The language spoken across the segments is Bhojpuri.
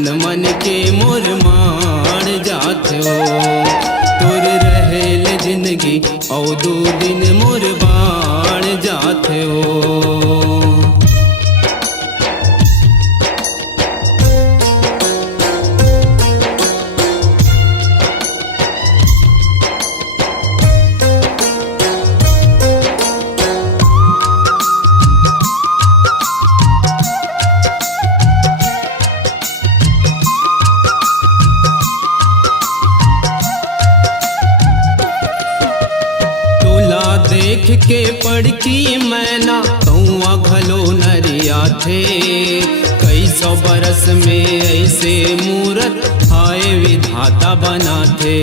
तन मन के मोर मार जात हो। तोर रहेल जिंदगी औ दो दिन मोर बाढ़ जात हो। देख के पड़की मैना कौआ घलो नरिया थे। कई सौ बरस में ऐसे मूरत हाय विधाता बना थे।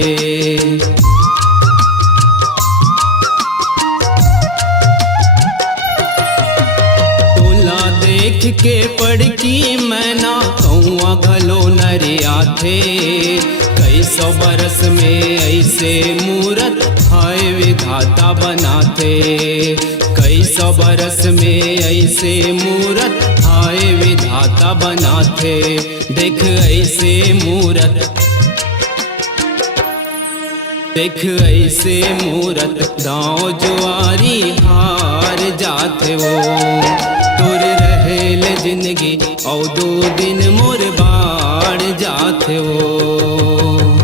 तोला देख के पड़की मैना कौआ घलो नरिया थे। कई सौ बरस में ऐसे मूरत हाय विधाता बनाते। कई सौ बरस में ऐसे मूरत हाय विधाता बनाते। देख ऐसे मूरत, देख ऐसे मूरत गाँव जुआरी हार जाते हो। तोर रहेल जिंदगी औ दो दिन मोर बाढ़ जाते हो।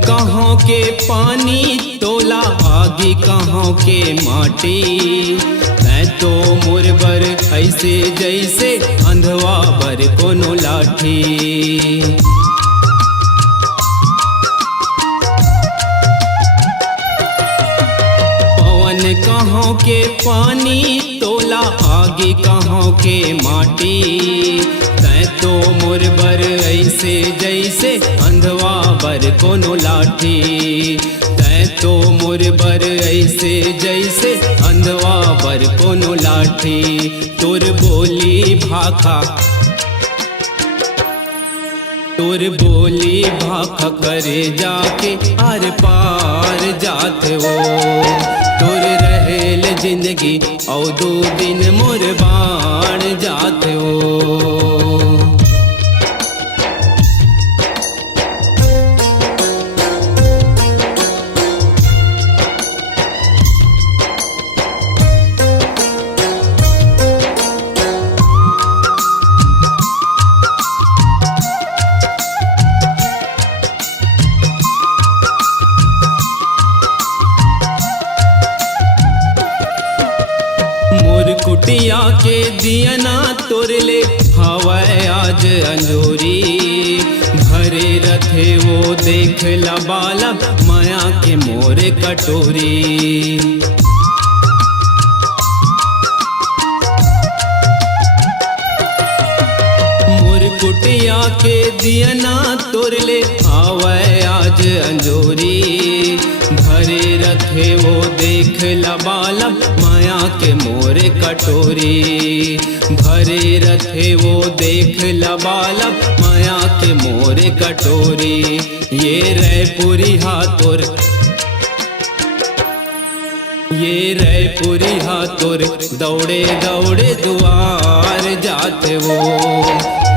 कहाँ के पानी तोला आगे कहाँ के माटी। मैं तो मुरबर ऐसे जैसे अंधवा बर कोनो लाठी। पवन कहाँ के पानी तोला आगे कहाँ के माटी। तै तो मुरबर ऐसे जैसे अंधवा बर कोनो लाठी। तै तो मुरबर ऐसे जैसे अंधवा बर कोनो लाठी। तोर बोली भाखा, तोर बोली भाखा करे जाके आर पार जात हो। तोर रहेल जिंदगी औ दो दिन मोर बाढ़ जात हो। कुटिया के दियना तोरले हवाए आज अंजोरी। भरे रथे वो देख ला बाला माया के मोरे कटोरी। मोर कुटिया के दियना तोरले हवाए आज अंजोरी। भरे रथे वो देख ला बाला माया के मोरे कटोरी। भरे रथे वो देख ला बाला माया के मोरे कटोरी। ये रैपुरी हाथोर, ये रैपुरी हाथोर दौड़े दौड़े दुआर जाते वो।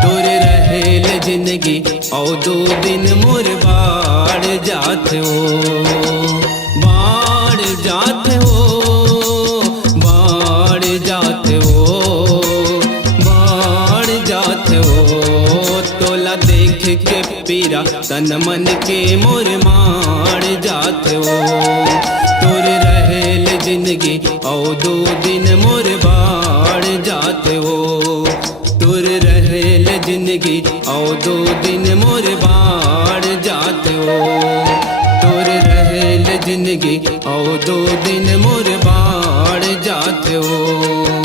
तोर रहेल जिंदगी औ दो दिन मोर बाढ़ जाते हो। बाढ़ जाते हो, बाढ़ जाते हो, बाढ़ जाते हो। तोला देख के पीरा तन मन के मोर मार जाते हो। तोर रहेल जिंदगी औ दो दिन मोर बाढ़ जाते हो। तोर रहेल जिंदगी औ दो दिन मोर बाढ़ जाते हो। तोर रहेल जिंदगी औ दो दिन मोर बाढ़ जाते हो।